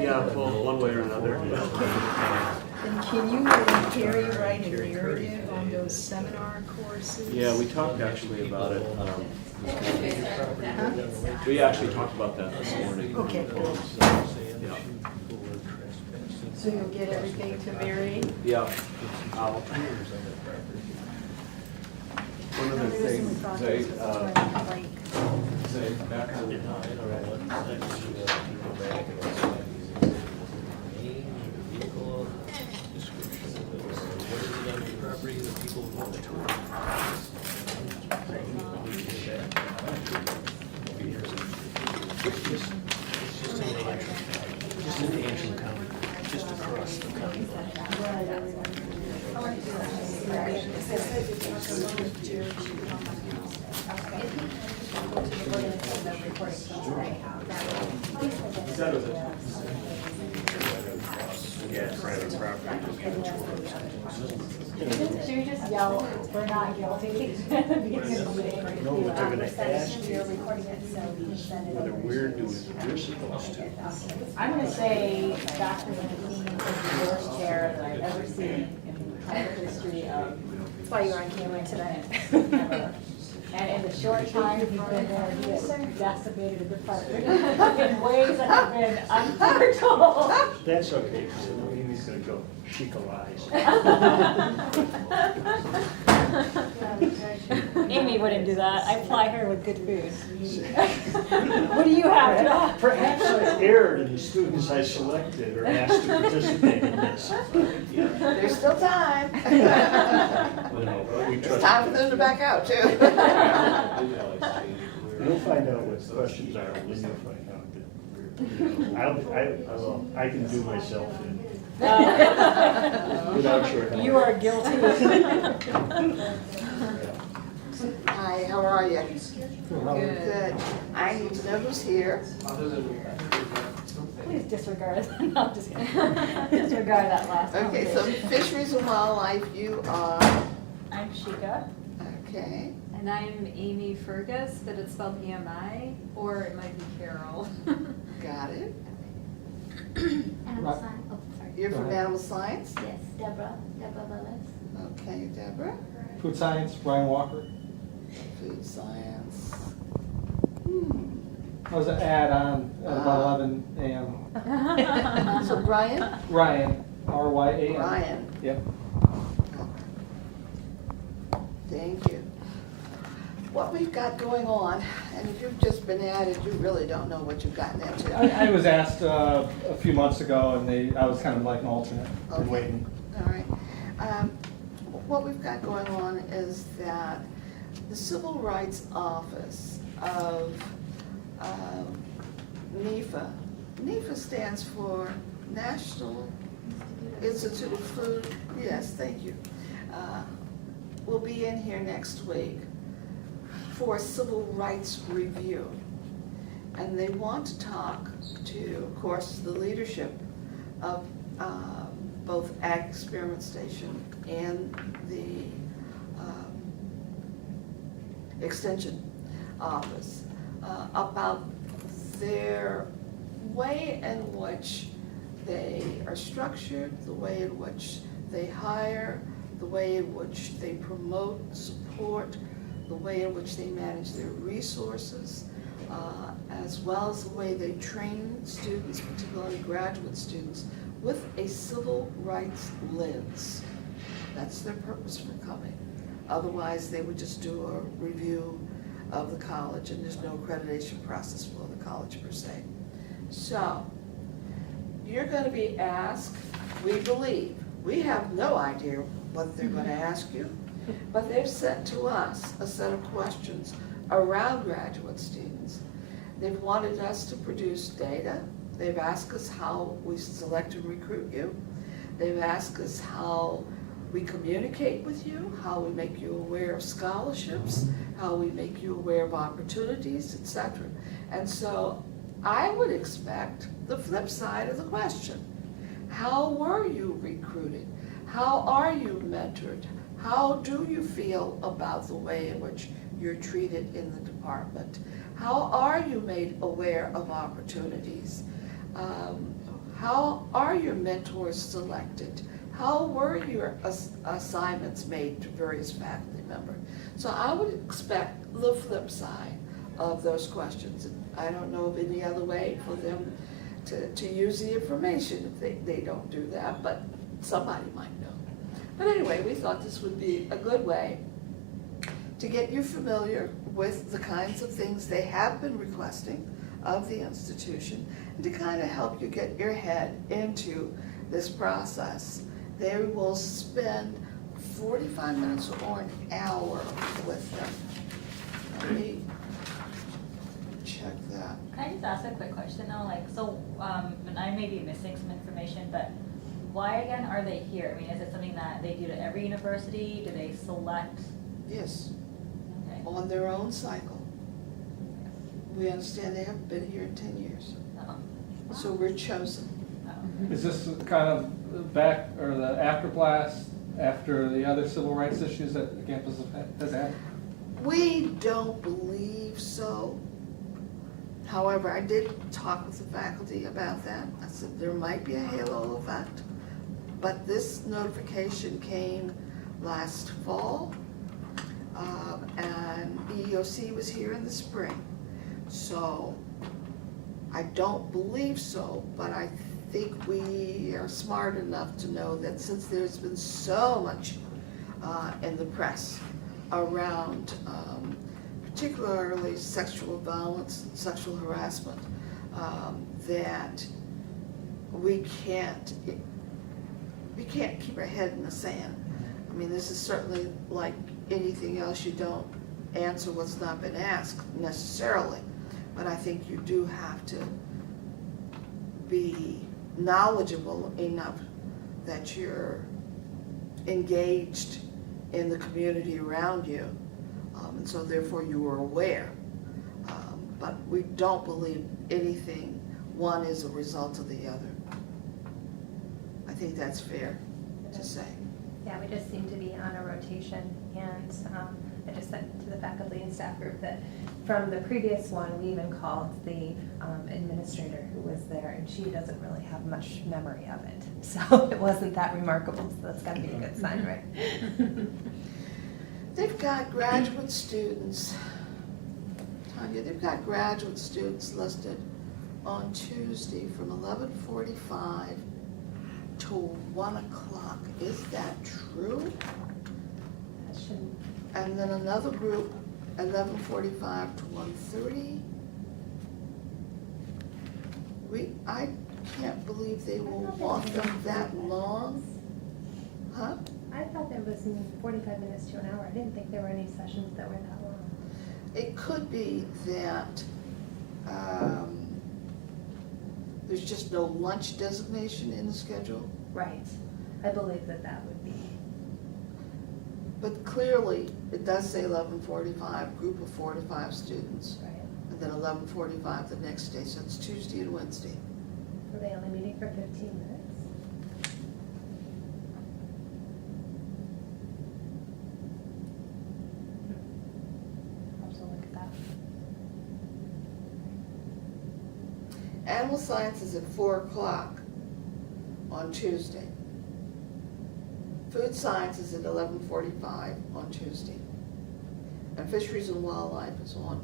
it? Yeah, well, one way or another. And can you and Carrie write a narrative on those seminar courses? Yeah, we talked actually about it. Huh? We actually talked about that this morning. Okay, cool. Yeah. So you'll get everything to Mary? Yeah. One other thing, they, back to Should we just yell, "We're not guilty"? No, what they're gonna ask you, You're recording it, so we can send it whether over. we're doing, you're supposed to. I'm gonna say Dr. McKean is the worst chair that I've ever seen in the entire history of. That's why you're on camera tonight. Ever. And in the short time he's been there, he has exacerbated the department in ways that have been unforgettable. That's okay, because I know Amy's gonna go, chic-alize. Amy wouldn't do that. I ply her with good food. What do you have? Perhaps I erred in the students I selected or asked to participate in this. There's still time. We It's trust. time for them to back out too. You'll find out what the questions are when you find out. I can do myself in without your help. You are guilty. Hi, how are you? Good. I need to know who's here. Please disregard. No, I'm just kidding. Disregard that last one. Okay, so Fisheries and Wildlife, you are, I'm Shika. okay. And I'm Amy Fergus, but it's spelled E-M-I, or it might be Carol. Got it. Animal science, oh, sorry. You're from Animal Science? Yes, Deborah Lillis. Okay, Deborah. Food science, Brian Walker. Food Science. I was an ad on at about 11 a.m. So Brian? Ryan, R-Y-A-N. Ryan. Yep. Thank you. What we've got going on, and if you've just been added, you really don't know what you've gotten into. I was asked a few months ago, and I was kind of like an alternate Okay. and waiting. All right. What we've got going on is that the Civil Rights Office of NEFA stands for National Institute of Food, yes, thank you, will be in here next week for a civil rights review. And they want to talk to, of course, the leadership of both Ag Experiment Station and the Extension Office about their way in which they are structured, the way in which they hire, the way in which they promote, support, the way in which they manage their resources, as well as the way they train students, particularly graduate students, with a civil rights lens. That's their purpose for coming. Otherwise, they would just do a review of the college, and there's no accreditation process for the college per se. So, you're going to be asked, we believe, we have no idea what they're going to ask you, but they've sent to us a set of questions around graduate students. They've wanted us to produce data. They've asked us how we select and recruit you. They've asked us how we communicate with you, how we make you aware of scholarships, how we make you aware of opportunities, etc. And so I would expect the flip side of the question. How were you recruited? How are you mentored? How do you feel about the way in which you're treated in the department? How are you made aware of opportunities? How are your mentors selected? How were your assignments made to various faculty members? So I would expect the flip side of those questions. I don't know of any other way for them to use the information if they don't do that, but somebody might know. But anyway, we thought this would be a good way to get you familiar with the kinds of things they have been requesting of the institution, and to kind of help you get your head into this process. They will spend 45 minutes or an hour with them. Let me check that. Can I just ask a quick question though, like, so, and I may be missing some information, but why again are they here? I mean, is it something that they do to every university? Do they select? Yes, Okay. on their own cycle. We understand they haven't been here in 10 years, Oh. so we're chosen. Oh. Is this kind of back, or the after blast, after the other civil rights issues that the campus has had? We don't believe so. However, I did talk with the faculty about that. I said there might be a halo effect, but this notification came last fall, and EEOC was here in the spring. So I don't believe so, but I think we are smart enough to know that since there's been so much in the press around particularly sexual violence, sexual harassment, that we can't keep our head in the sand. I mean, this is certainly like anything else. You don't answer what's not been asked necessarily, but I think you do have to be knowledgeable enough that you're engaged in the community around you, and so therefore you are aware. But we don't believe anything one is a result of the other. I think that's fair to say. Yeah, we just seem to be on a rotation, and I just said to the faculty and staff group that from the previous one, we even called the administrator who was there, and she doesn't really have much memory of it. So it wasn't that remarkable, so that's gotta be a good sign, right? They've got graduate students, Tanya, they've got graduate students listed on Tuesday from 11:45 to 1 o'clock. Is that true? That shouldn't, And then another group, 11:45 to 1:30. I can't believe they will want them that long. Huh? I thought there was 45 minutes to an hour. I didn't think there were any sessions that were that long. It could be that there's just no lunch designation in the schedule. Right. I believe that that would be. But clearly, it does say 11:45, group of 4 to 5 students, Right. and then 11:45 the next day, so it's Tuesday and Wednesday. Were they only meeting for 15 minutes? I'll have to look at that. Animal science is at 4 o'clock on Tuesday. Food science is at 11:45 on Tuesday. And fisheries and wildlife is on,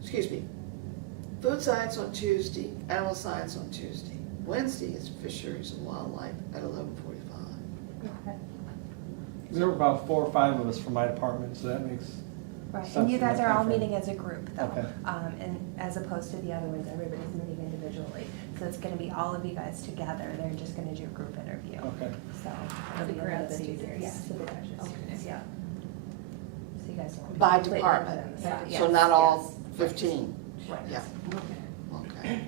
excuse me, food science on Tuesday, animal science on Tuesday. Wednesday is fisheries and wildlife at 11:45. Okay. There were about 4 or 5 of us from my department, so that makes Right, sense and you from guys that are all timeframe. meeting as a group though. Okay. And as opposed to the other ones, everybody's meeting individually. So it's gonna be all of you guys together, they're just gonna do a group interview. Okay. So it'll The be a little grad bit students. easier, yes, to the graduate Okay. students, yeah. So you guys don't. By completely department, put in the- so yes, not all yes. 15. Right. Yeah. Okay.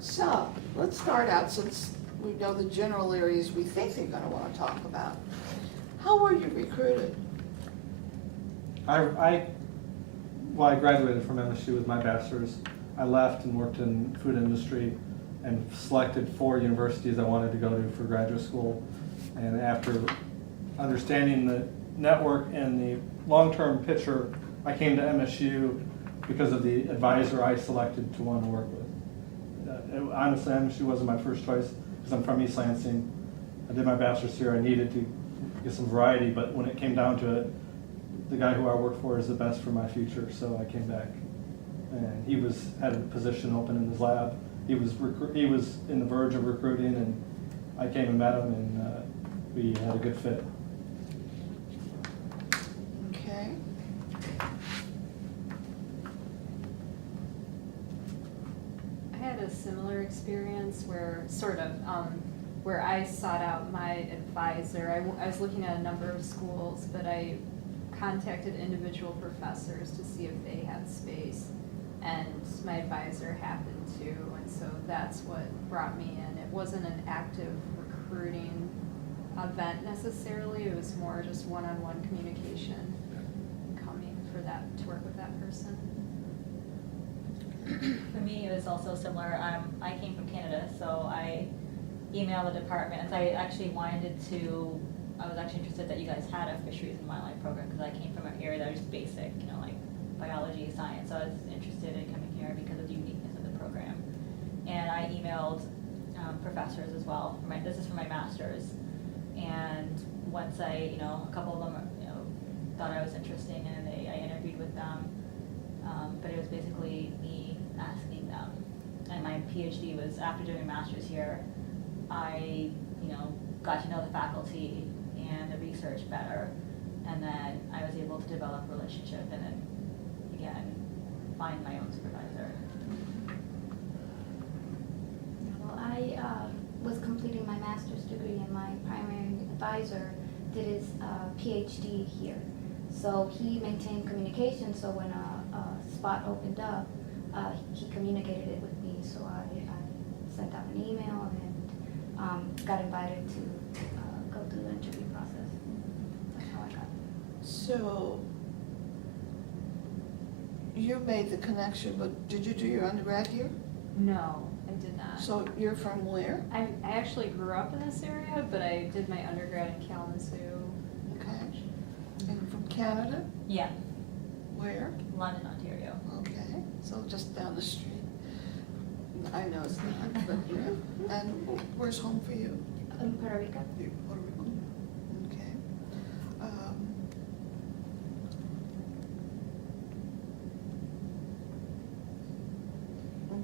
So, let's start out, since we know the general areas we think they're gonna wanna talk about. How were you recruited? I graduated from MSU with my bachelor's. I left and worked in food industry and selected 4 universities I wanted to go to for graduate school. And after understanding the network and the long-term picture, I came to MSU because of the advisor I selected to want to work with. honestly, MSU wasn't my first choice, because I'm from East Lansing. I did my bachelor's here, I needed to get some variety, but when it came down to it, the guy who I work for is the best for my future, so I came back. And he had a position open in his lab. He was in the verge of recruiting, and I came and met him, and we had a good fit. Okay. I had a similar experience where, where I sought out my advisor. I was looking at a number of schools, but I contacted individual professors to see if they had space, and my advisor happened to, and so that's what brought me in. It wasn't an active recruiting event necessarily, it was more just one-on-one communication, coming to work with that person. For me, it was also similar. I came from Canada, so I emailed the department. I actually I was actually interested that you guys had a fisheries and wildlife program, because I came from an area that was basic, like biology, science. So I was interested in coming here because of the uniqueness of the program. And I emailed professors as well. This is for my master's. And once a couple of them, thought I was interesting, and I interviewed with them. But it was basically me asking them. And my PhD was after doing a master's here. I, got to know the faculty and the research better, and then I was able to develop a relationship, and then again find my own supervisor. Well, I was completing my master's degree, and my primary advisor did his PhD here. So he maintained communication, so when a spot opened up, he communicated it with me. So I sent out an email and got invited to go through the interview process. That's how I got it. So you made the connection, but did you do your undergrad here? No, I did not. So you're from where? I actually grew up in this area, but I did my undergrad in Kalamazoo. Okay. And from Canada? Yeah, Where? London, Ontario. Okay, so just down the street. I know it's not, but yeah. And where's home for you? In Puerto Rico. Puerto Rico. Okay.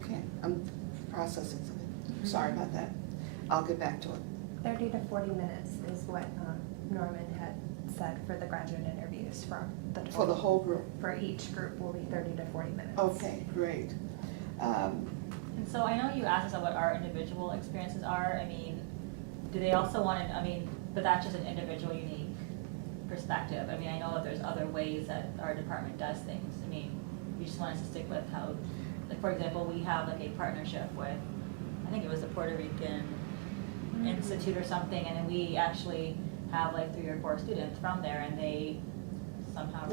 Okay, I'm processing something. Sorry about that. I'll get back to it. 30 to 40 minutes is what Norman had said for the graduate interviews from the total. For the whole group? For each group will be 30 to 40 minutes. Okay, great. And so I know you asked us what our individual experiences are. I mean, do they also want to, but that's just an individual unique perspective. I mean, I know that there's other ways that our department does things. I mean, we just wanted to stick with how, like, for example, we have like a partnership with, I think it was the Puerto Rican Institute or something, and then we actually have like 3 or 4 students from there, and they somehow.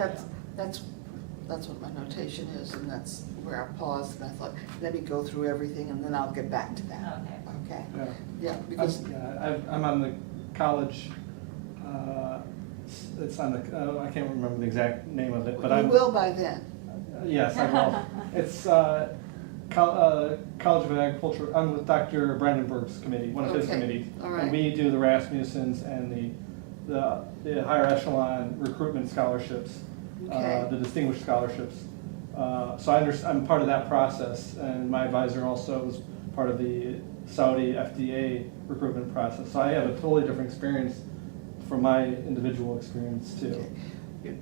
That's what my notation is, and that's where I paused, and I thought, let me go through everything, and then I'll get back to that. Okay. Okay? Yeah. Yeah, because, I'm on the college, it's on the, I can't remember the exact name of it, but you I'm. will by then. Yes, I will. It's College of Agriculture. I'm with Dr. Brandenburg's committee, one of his Okay, committees. all right. And we do the Rasmussens and the higher echelon recruitment scholarships, Okay. the distinguished scholarships. So I'm part of that process, and my advisor also is part of the Saudi FDA recruitment process. So I have a totally different experience from my individual experience too. Okay.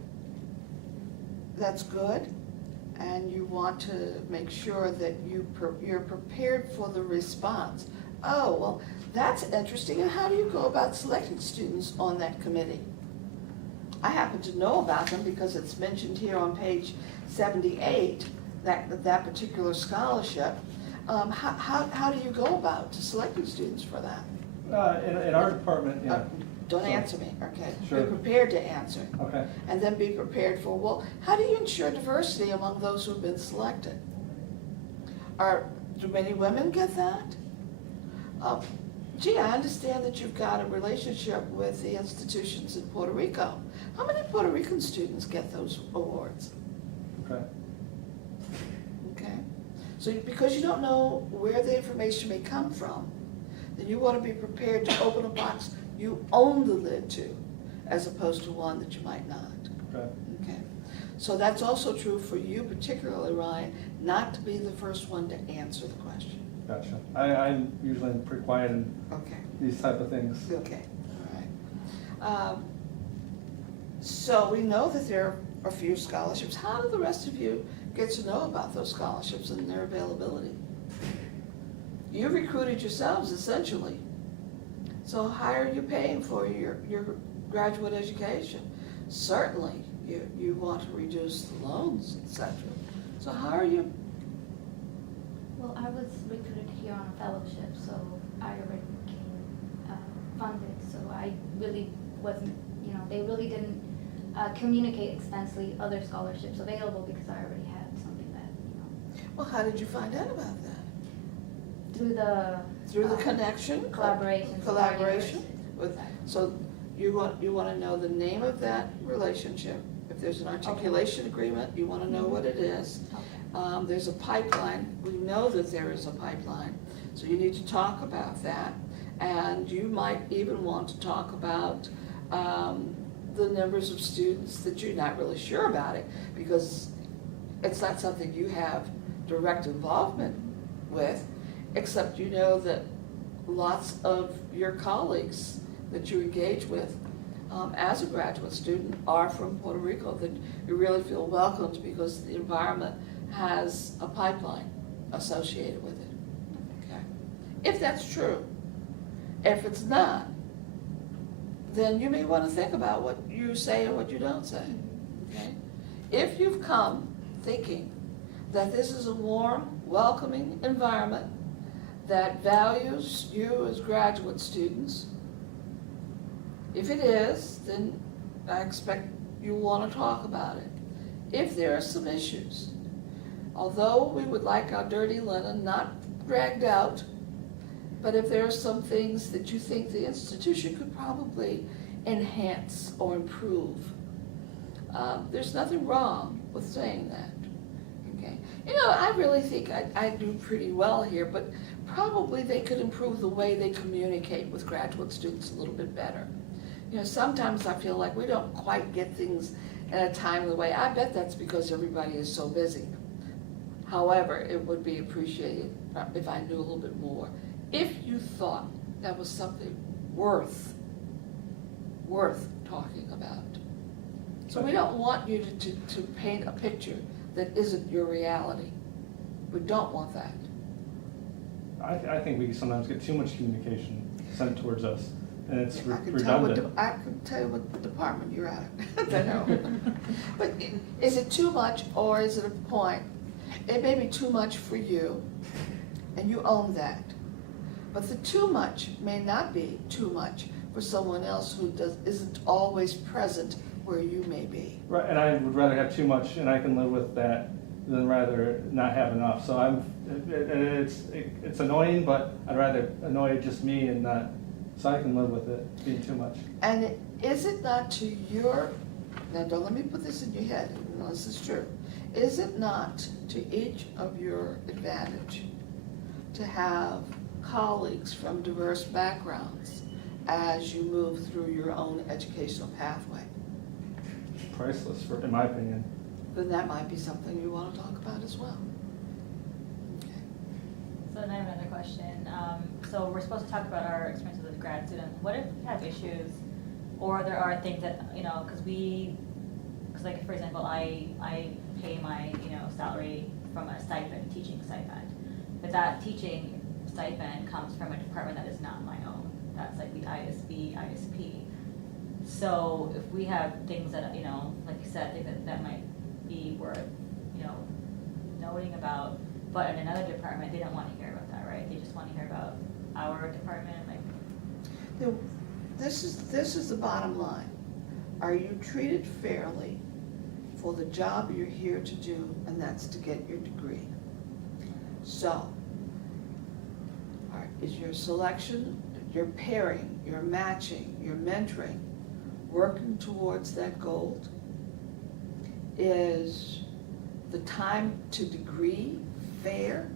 That's good, and you want to make sure that you're prepared for the response. Oh, well, that's interesting, and how do you go about selecting students on that committee? I happen to know about them because it's mentioned here on page 78, that particular scholarship. How do you go about selecting students for that? In our department, yeah. Don't So- answer me, okay? Sure. Be prepared to answer. Okay. And then be prepared for, well, how do you ensure diversity among those who've been selected? Do many women get that? Gee, I understand that you've got a relationship with the institutions in Puerto Rico. How many Puerto Rican students get those awards? Okay. Okay? So because you don't know where the information may come from, then you want to be prepared to open a box you own the lid to, as opposed to one that you might not. Okay. Okay, so that's also true for you particularly, Ryan, not to be the first one to answer the question. Gotcha. I'm usually pretty quiet in Okay, these type of things. okay, all right. So we know that there are a few scholarships. How do the rest of you get to know about those scholarships and their availability? You recruited yourselves essentially. So how are you paying for your graduate education? Certainly, you want to reduce the loans, etc. So how are you? Well, I was recruited here on a fellowship, so I already became funded, so I really wasn't, they really didn't communicate extensively other scholarships available because I already had something that, Well, how did you find out about that? through the connection? collaboration. Collaboration? So you want to know the name of that relationship. If there's an articulation agreement, you want to know what it is. Okay. There's a pipeline. We know that there is a pipeline. So you need to talk about that. And you might even want to talk about the numbers of students that you're not really sure about it, because it's not something you have direct involvement with, except you know that lots of your colleagues that you engage with as a graduate student are from Puerto Rico, that you really feel welcomed because the environment has a pipeline associated with it. Okay. If that's true. If it's not, then you may want to think about what you say and what you don't say. Okay? If you've come thinking that this is a warm, welcoming environment that values you as graduate students, if it is, then I expect you want to talk about it. If there are some issues, although we would like our dirty linen not dragged out, but if there are some things that you think the institution could probably enhance or improve, there's nothing wrong with saying that. Okay. I really think I do pretty well here, but probably they could improve the way they communicate with graduate students a little bit better. Sometimes I feel like we don't quite get things in a timely way. I bet that's because everybody is so busy. However, it would be appreciated if I knew a little bit more. If you thought that was something worth talking about. So we don't want you to paint a picture that isn't your reality. We don't want that. I think we sometimes get too much communication sent towards us, and it's I can redundant. I can tell you what department you're at. I know. But is it too much, or is it a point? It may be too much for you, and you own that. But the too much may not be too much for someone else who isn't always present where you may be. Right, and I would rather have too much, and I can live with that, than rather not have enough. So it's annoying, but I'd rather annoy just me and not, so I can live with it being too much. And is it not to your, now don't let me put this in your head, even though this is true. Is it not to each of your advantage to have colleagues from diverse backgrounds as you move through your own educational pathway? Priceless, in my opinion. Then that might be something you want to talk about as well. Okay. So then I have another question. So we're supposed to talk about our experiences as a grad student. What if we have issues, or there are things that, because like, for example, I pay my, salary from a stipend, teaching stipend. But that teaching stipend comes from a department that is not my own. That's like the ISP. So if we have things that, like you said, things that might be worth, noting about, but in another department, they don't want to hear about that, right? They just want to hear about our department, like. This is the bottom line. Are you treated fairly for the job you're here to do, and that's to get your degree? So, all right, is your selection, your pairing, your matching, your mentoring, working towards that goal? Is the time to degree fair?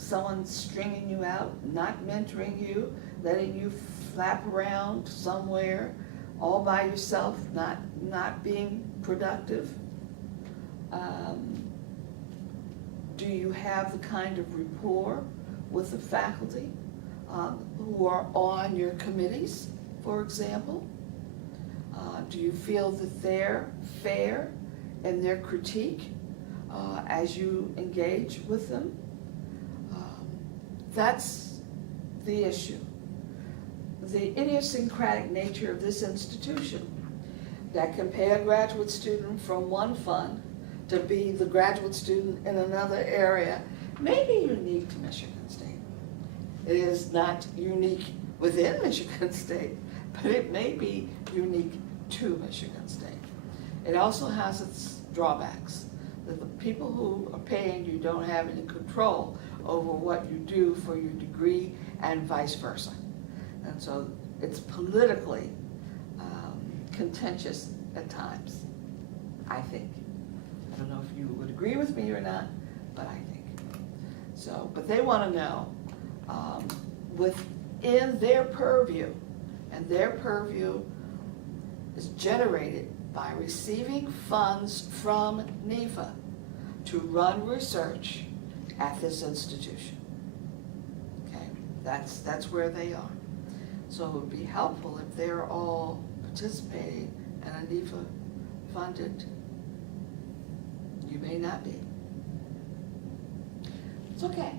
someone stringing you out, not mentoring you, letting you flap around somewhere all by yourself, not being productive? Do you have the kind of rapport with the faculty who are on your committees, for example? Do you feel that they're fair in their critique as you engage with them? That's the issue. The idiosyncratic nature of this institution that can pay a graduate student from one fund to be the graduate student in another area may be unique to Michigan State. It is not unique within Michigan State, but it may be unique to Michigan State. It also has its drawbacks, that the people who are paying you don't have any control over what you do for your degree and vice versa. And so it's politically contentious at times, I think. I don't know if you would agree with me or not, but I think. So, but they want to know within their purview, and their purview is generated by receiving funds from NEFA to run research at this institution. Okay, that's where they are. So it would be helpful if they're all participating in a NEFA funded. You may not be. It's okay.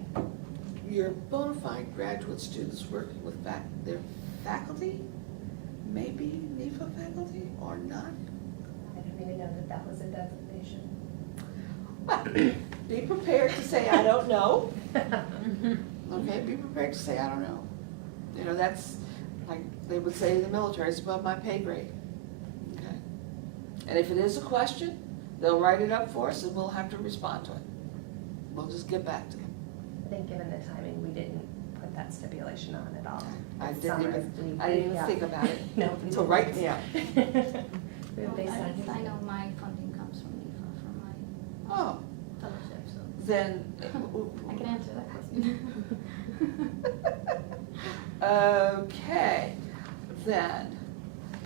Your bona fide graduate students working with their faculty, maybe NEFA faculty or not. I didn't even know that was a designation. Well, be prepared to say, I don't know. Okay, be prepared to say, I don't know. You know, that's like they would say in the military, it's above my pay grade. Okay. And if it is a question, they'll write it up for us and we'll have to respond to it. We'll just get back to them. I think given the timing, we didn't put that stipulation on at all. I This didn't summer, even yeah. think about it No. until right now. We're based At on- least I know my funding comes from NEFA, from my Oh, fellowship, so then. I can answer that question. Okay, then,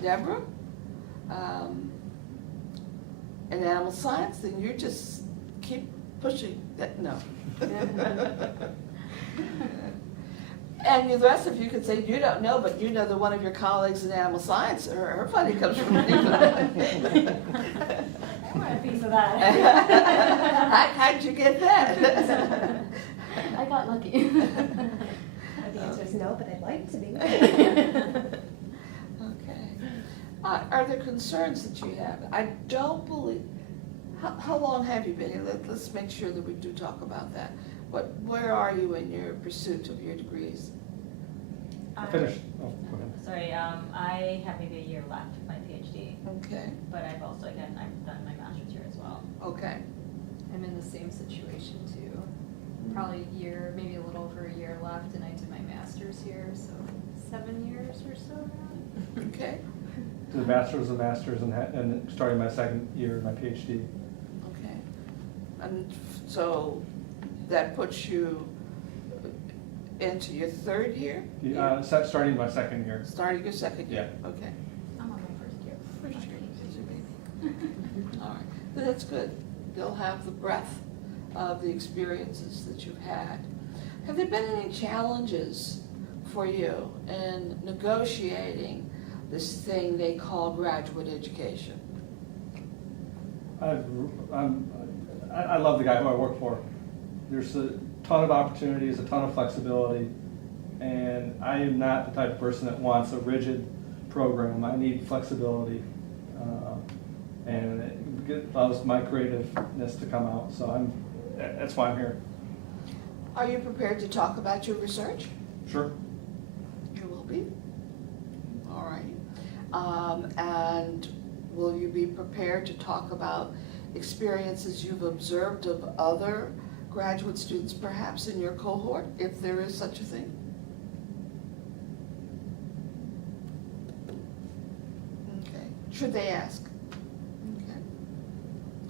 Deborah, in animal science, then you just keep pushing that, no. And the rest of you could say, you don't know, but you know that one of your colleagues in animal science, her funding comes from NEFA. I want a piece of that. How'd you get that? I got lucky. The answer is no, but I'd like to be. Okay. Are there concerns that you have? I don't believe, how long have you been here? Let's make sure that we do talk about that. Where are you in your pursuit of your degrees? Finish. Oh, go ahead. Sorry, I have maybe a year left of my PhD, Okay, but I've also, again, I've done my master's here as well. okay. I'm in the same situation too. Probably a year, maybe a little over a year left, and I did my master's here, so 7 years or so now. Okay, Did a master's and starting my second year of my PhD. okay. And so that puts you into your third year? Starting my second year. Starting your second year? Okay. I'm on my first year. First year, busy baby. All right, but that's good. They'll have the breadth of the experiences that you've had. Have there been any challenges for you in negotiating this thing they call graduate education? I love the guy who I work for. There's a ton of opportunities, a ton of flexibility, and I am not the type of person that wants a rigid program. I need flexibility, and it allows my creativeness to come out. So that's why I'm here. Are you prepared to talk about your research? Sure. You will be. All right. And will you be prepared to talk about experiences you've observed of other graduate students perhaps in your cohort, if there is such a thing? Okay. Should they ask? Okay.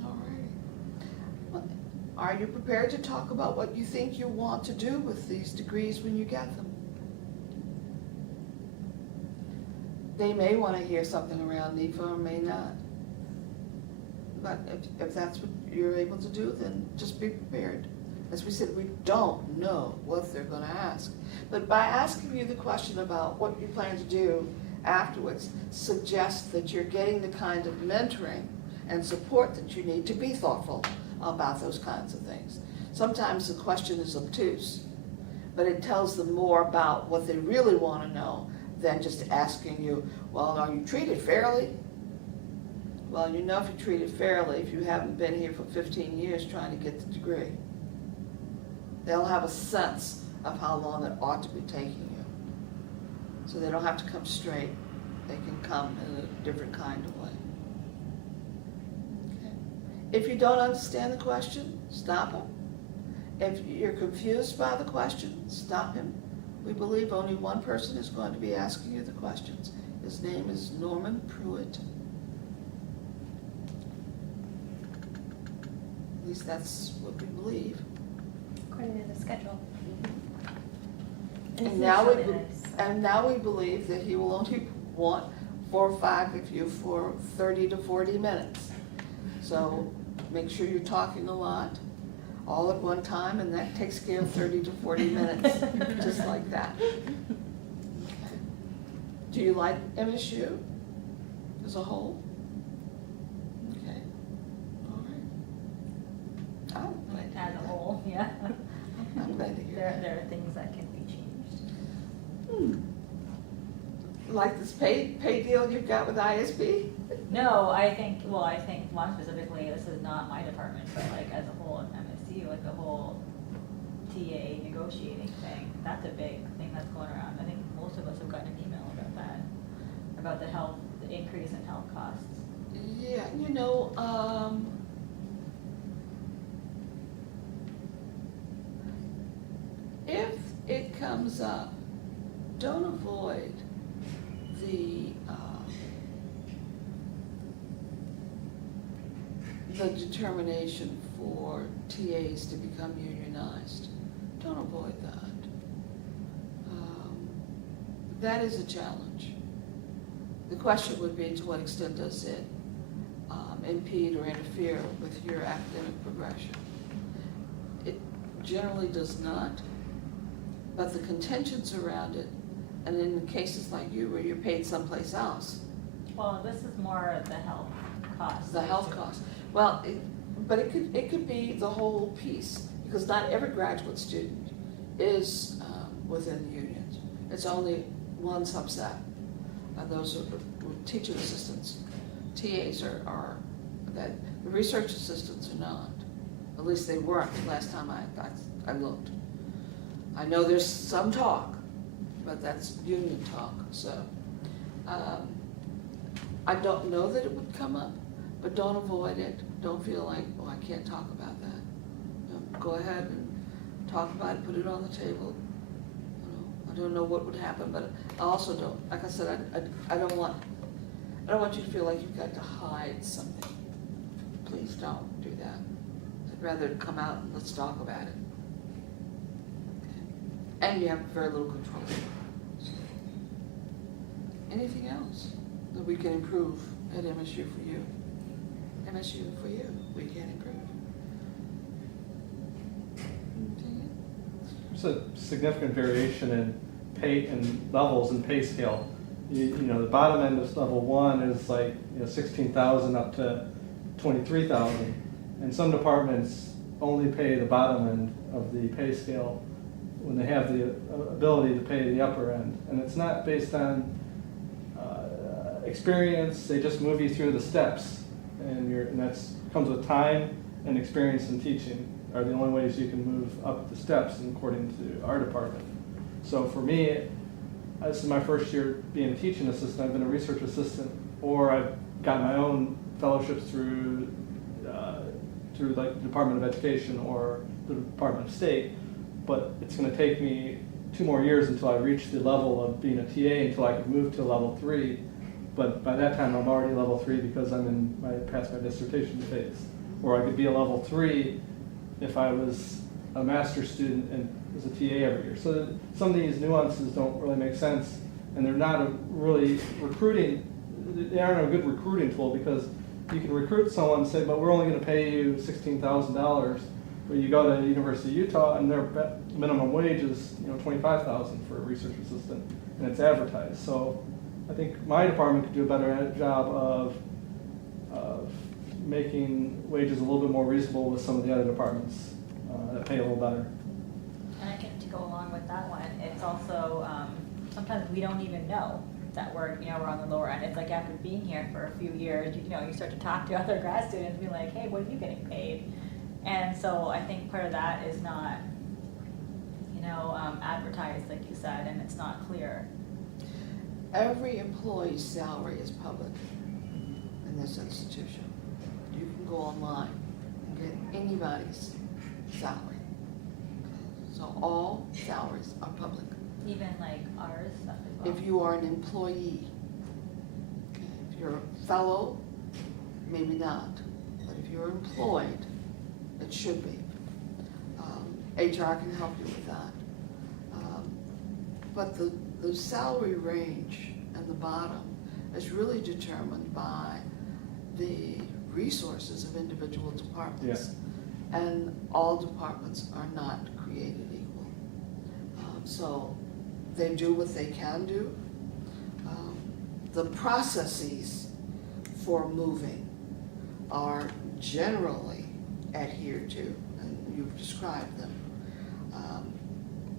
All right. Are you prepared to talk about what you think you want to do with these degrees when you get them? They may want to hear something around NEPA or may not. But if that's what you're able to do, then just be prepared. As we said, we don't know what they're going to ask. But by asking you the question about what you plan to do afterwards, suggests that you're getting the kind of mentoring and support that you need to be thoughtful about those kinds of things. Sometimes the question is obtuse, but it tells them more about what they really want to know than just asking you, well, are you treated fairly? Well, you know if you're treated fairly if you haven't been here for 15 years trying to get the degree. They'll have a sense of how long it ought to be taking you. So they don't have to come straight. They can come in a different kind of way. Okay. If you don't understand the question, stop him. If you're confused by the question, stop him. We believe only one person is going to be asking you the questions. His name is Norman Pruitt. At least that's what we believe. According to the schedule. And now we believe that he will only want 4 or 5 of you for 30 to 40 minutes. So make sure you're talking a lot, all at one time, and that takes care of 30 to 40 minutes, just like that. Okay. Do you like MSU as a whole? Okay. All right. I'm glad to As hear a that. whole, yeah. I'm glad to hear that. There are things that can be changed. Like this pay deal you've got with ISB? No, I think one specifically, this is not my department, but like as a whole in MSU, like the whole TA negotiating thing, that's a big thing that's going around. I think most of us have gotten an email about that, about the increase in health costs. Yeah, you know, if it comes up, don't avoid the determination for TAs to become unionized. Don't avoid that. That is a challenge. The question would be, to what extent does it impede or interfere with your academic progression? It generally does not, but the contentions around it, and in cases like you where you're paid someplace else, Well, this is more the health costs. the health costs. Well, but it could be the whole piece, because not every graduate student is within the unions. It's only one subset, and those are teaching assistants. TAs are that, the research assistants are not. At least they weren't last time I looked. I know there's some talk, but that's union talk, so. I don't know that it would come up, but don't avoid it. Don't feel like, oh, I can't talk about that. Go ahead and talk about it, put it on the table. I don't know what would happen, but I also don't, like I said, I don't want you to feel like you've got to hide something. Please don't do that. I'd rather it come out and let's talk about it. Okay. And you have very little control. So, anything else that we can improve at MSU for you? MSU for you, we can improve. There's a significant variation in pay and levels and pay scale. You know, the bottom end of level 1 is like 16,000 up to 23,000, and some departments only pay the bottom end of the pay scale when they have the ability to pay the upper end, and it's not based on experience. They just move you through the steps, and that's comes with time and experience in teaching are the only ways you can move up the steps according to our department. So for me, this is my first year being a teaching assistant. I've been a research assistant, or I've got my own fellowships through like the Department of Education or the Department of State, but it's going to take me 2 more years until I reach the level of being a TA, until I can move to level 3. But by that time, I'm already level 3 because I'm in past my dissertation phase. Or I could be a level 3 if I was a master's student and was a TA every year. So some of these nuances don't really make sense, and they're not a really recruiting, they aren't a good recruiting tool, because you can recruit someone and say, but we're only gonna pay you $16,000, but you go to University of Utah and their minimum wage is, $25,000 for a research assistant, and it's advertised. So I think my department could do a better job of making wages a little bit more reasonable with some of the other departments that pay a little better. And I think to go along with that one, it's also, sometimes we don't even know that we're on the lower end. It's like after being here for a few years, you start to talk to other grad students and be like, hey, what are you getting paid? And so I think part of that is not, advertised, like you said, and it's not clear. Every employee's salary is public in this institution. You can go online and get anybody's salary. So all salaries are public. Even like ours stuff as well. If you are an employee, okay, if you're a fellow, maybe not, but if you're employed, it should be. HR can help you with that. But the salary range and the bottom is really determined by the resources of individual departments. Yeah. And all departments are not created equal. So they do what they can do. The processes for moving are generally adhered to, and you've described them.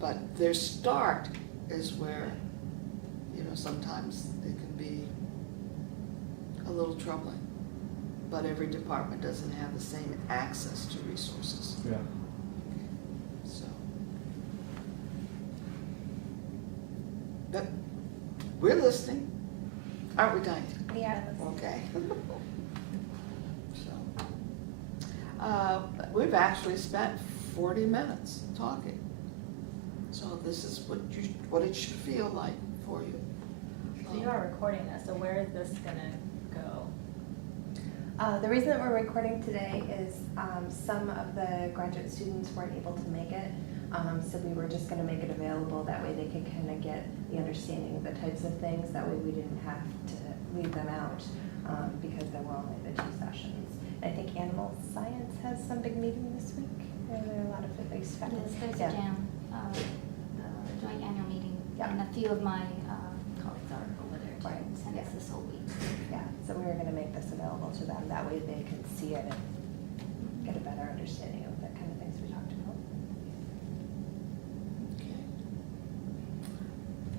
But their start is where, sometimes it can be a little troubling. But every department doesn't have the same access to resources. Yeah. So. But we're listening, aren't we, Diane? Yeah. Okay. So, we've actually spent 40 minutes talking. So this is what it should feel like for you. So you are recording this, so where is this gonna go? The reason that we're recording today is some of the graduate students weren't able to make it. So we were just gonna make it available, that way they could kind of get the understanding of the types of things, that way we didn't have to leave them out, because there were only the 2 sessions. I think animal science has some big meeting this week, there are a lot of big faculty. There's a jam, the joint annual meeting, Yeah. and a few of my colleagues are over there too, Right. and Yeah. it's this whole week. Yeah, so we were gonna make this available to them, that way they could see it and get a better understanding of the kind of things we talked about. Okay.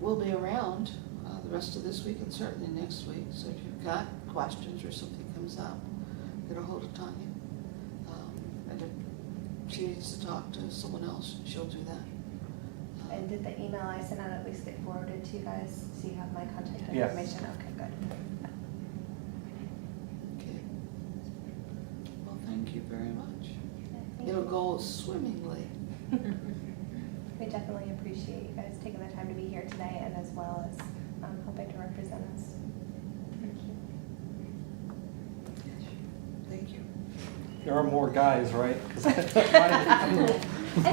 We'll be around the rest of this week and certainly next week. So if you've got questions or something comes up, get a hold of Tanya. And if she needs to talk to someone else, she'll do that. And did the email I sent out at least get forwarded to you guys, so you have my contact Yes. information? Okay, good. Okay. Well, thank you very much. Thank It'll you. go swimmingly. We definitely appreciate you guys taking the time to be here today, and as well as helping to represent us. Thank you. Thank you. There are more guys, right? 'Cause I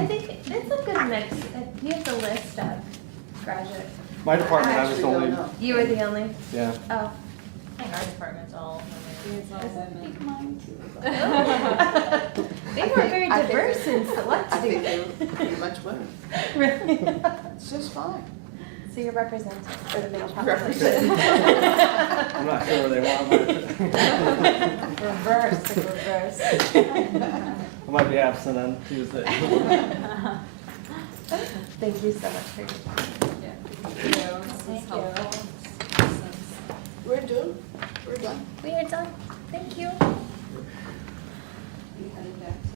think it's a good mix. You have the list of graduate. my department, I was actually don't only, know. You were the only? yeah. Oh. I think our department's all women. I think mine too. They I were think- very I think diverse they- and selective. I think they were pretty much women. Really? It's just fine. So you're representing for the male Represent. population. I'm not sure where they want my. Reverse. I might be absent on Tuesday. Thank you so much for your time. Thank you. We're done. We are done. Thank you.